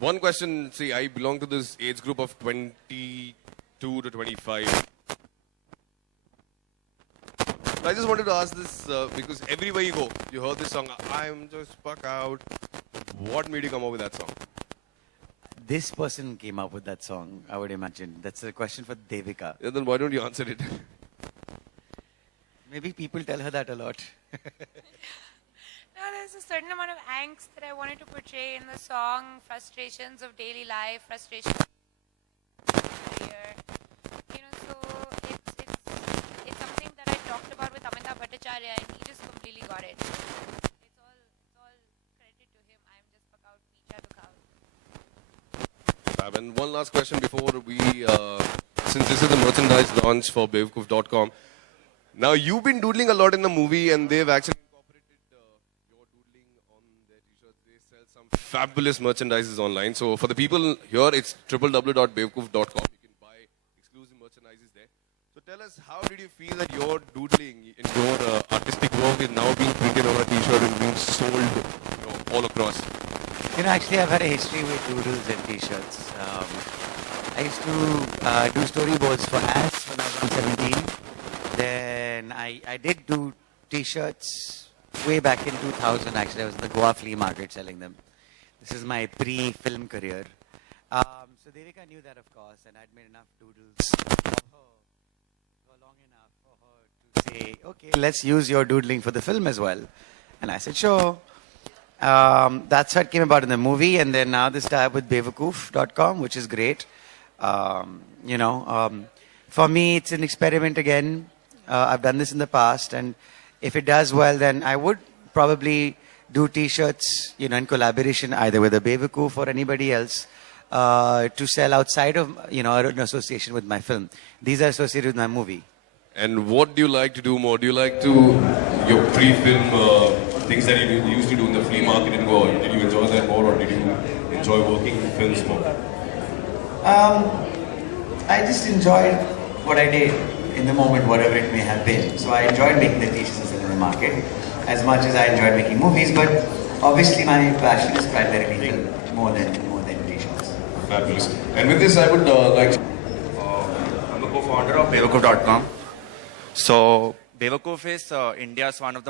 One question, see, I belong to this age group of 22 to 25. I just wanted to ask this because everywhere you go, you heard this song, I'm just fuck out. What made you come up with that song? This person came up with that song, I would imagine. That's a question for Devika. Yeah, then why don't you answer it? Maybe people tell her that a lot. No, there's a certain amount of angst that I wanted to portray in the song, frustrations of daily life, frustrations of career. You know, so it's something that I talked about with Amitabh Bhattacharya, and he just completely got it. It's all credit to him. I'm just about Picha Dukhaut. And one last question before we, since this is the merchandise launch for Bewakoof.com. Now, you've been doodling a lot in the movie, and they've actually incorporated your doodling on their t-shirts. They sell some fabulous merchandises online. So, for the people here, it's www.bewakoof.com. You can buy exclusive merchandises there. So, tell us, how did you feel that your doodling in your artistic work is now being printed on a t-shirt and being sold, all across? You know, actually, I've had a history with doodles and t-shirts. I used to do storyboards for ads when I was around 17. Then I did do t-shirts way back in 2000, actually. I was in the Goa flea market selling them. This is my pre-film career. So Devika knew that, of course, and I'd made enough doodles for long enough for her to say, okay, let's use your doodling for the film as well. And I said, sure. That's how it came about in the movie, and then now this tie-up with Bewakoof.com, which is great. For me, it's an experiment again. I've done this in the past, and if it does well, then I would probably do t-shirts, in collaboration either with a Bewakoof or anybody else to sell outside of, an association with my film. These are associated with my movie. And what do you like to do more? Do you like to, your pre-film things that you used to do in the flea market in Goa, did you enjoy that more, or did you enjoy working in films more? I just enjoyed what I did in the moment, whatever it may have been. So I enjoyed making the t-shirts in the market as much as I enjoyed making movies, but obviously my passion is primarily film more than t-shirts. Fabulous. And with this, I would like to... I'm the co-founder of Bewakoof.com. So Bewakoof is India's one of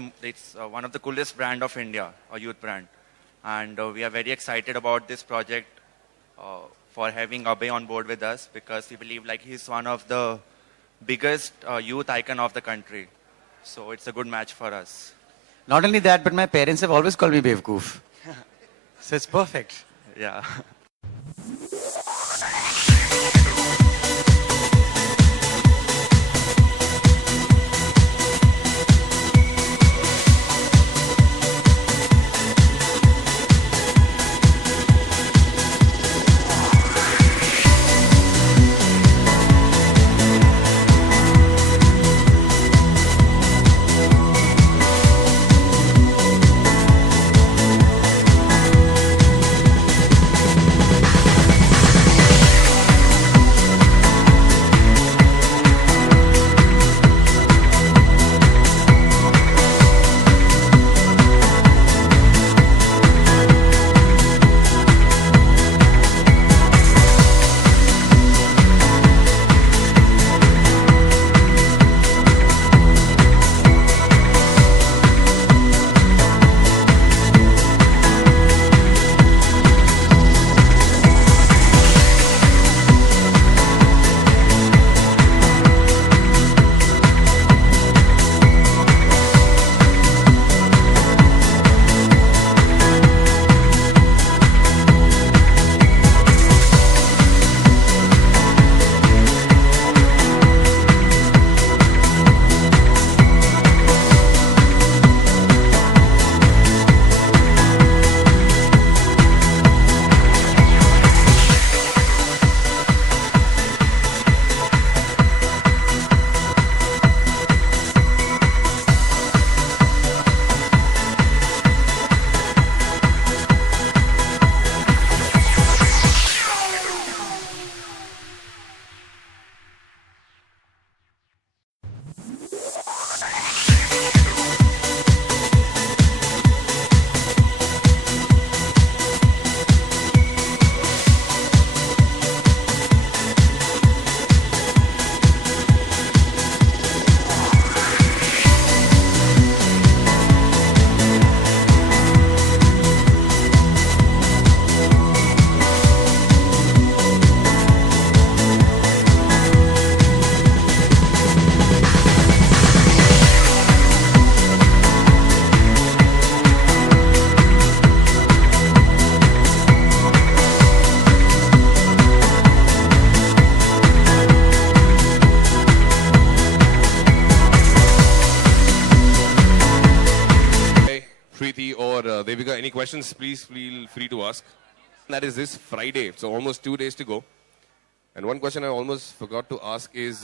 the coolest brand of India, a youth brand, and we are very excited about this project for having Abhay on board with us, because we believe he's one of the biggest youth icon of the country. So it's a good match for us. Not only that, but my parents have always called me Bewakoof. So it's perfect. Yeah. questions, please feel free to ask. That is this Friday, so almost 2 days to go. And one question I almost forgot to ask is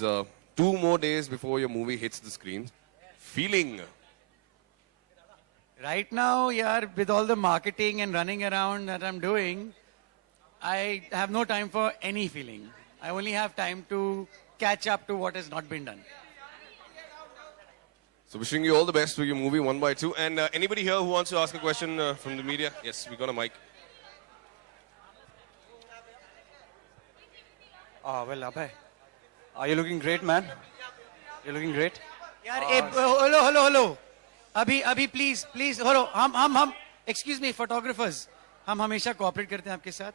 2 more days before your movie hits the screen. Feeling? Right now, yeah, with all the marketing and running around that I'm doing, I have no time for any feeling. I only have time to catch up to what has not been done. So wishing you all the best for your movie 1 by 2. And anybody here who wants to ask a question from the media? Yes, we got a mic. Well, Abhay, are you looking great, man? You're looking great. यार hello अभी please hello हम excuse me photographers हम हमेशा cooperate करते हैं आपके साथ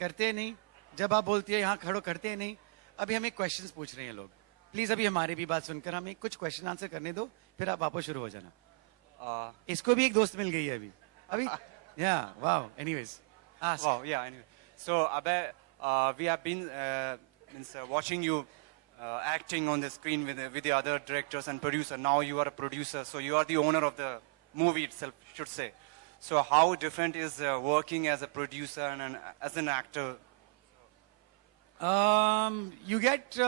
करते हैं नहीं जब आप बोलती है यहाँ खड़ो करते हैं नहीं अभी हमें questions पूछ रहे हैं लोग प्लीज अभी हमारी भी बात सुनकर हमें कुछ क्वेश्चन आंसर करने दो फिर आप वापस शुरू हो जाना इसको भी एक दोस्त मिल गई है अभी या wow anyways Wow, yeah, anyway. So, Abhay, we have been watching you acting on the screen with the other directors and producer. Now you are a producer, so you are the owner of the movie itself, should say. So how different is working as a producer and as an actor? You get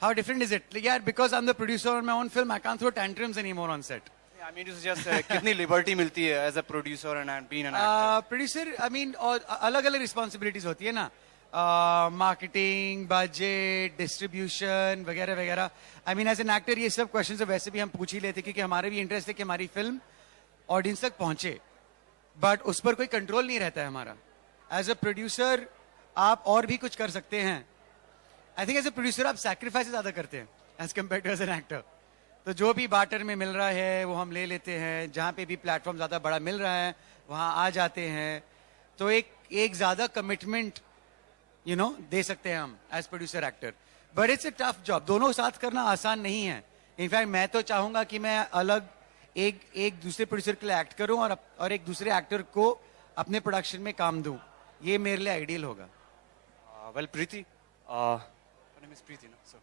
how different is it? Yeah, because I'm the producer on my own film, I can't throw tantrums anymore on set. Yeah, I mean, it's just कितनी liberty मिलती है as a producer and being an actor. Producer, I mean, अलग-अलग responsibilities होती है ना. Marketing, budget, distribution, वगैरह वगैरह. I mean, as an actor, ये सब questions वैसे भी हम पूछ ही लेते क्योंकि हमारे भी interest है कि हमारी film audience तक पहुंचे. But उस पर कोई control नहीं रहता है हमारा. As a producer, आप और भी कुछ कर सकते हैं. I think as a producer आप sacrifices ज़्यादा करते हैं as compared to as an actor. तो जो भी बाटर में मिल रहा है वो हम ले लेते हैं जहाँ पे भी प्लेटफॉर्म ज़्यादा बड़ा मिल रहा है वहाँ आ जाते हैं तो एक ज़्यादा कमिटमेंट दे सकते हैं हम as producer actor but it's a tough job दोनों साथ करना आसान नहीं है इनफैक्ट मैं तो चाहूँगा कि मैं अलग एक दूसरे प्रोड्यूसर के लिए एक्ट करूँ और एक दूसरे एक्टर को अपने प्रोडक्शन में काम दूँ ये मेरे लिए आइडियल होगा Well, Preeti, her name is Preeti, no? So,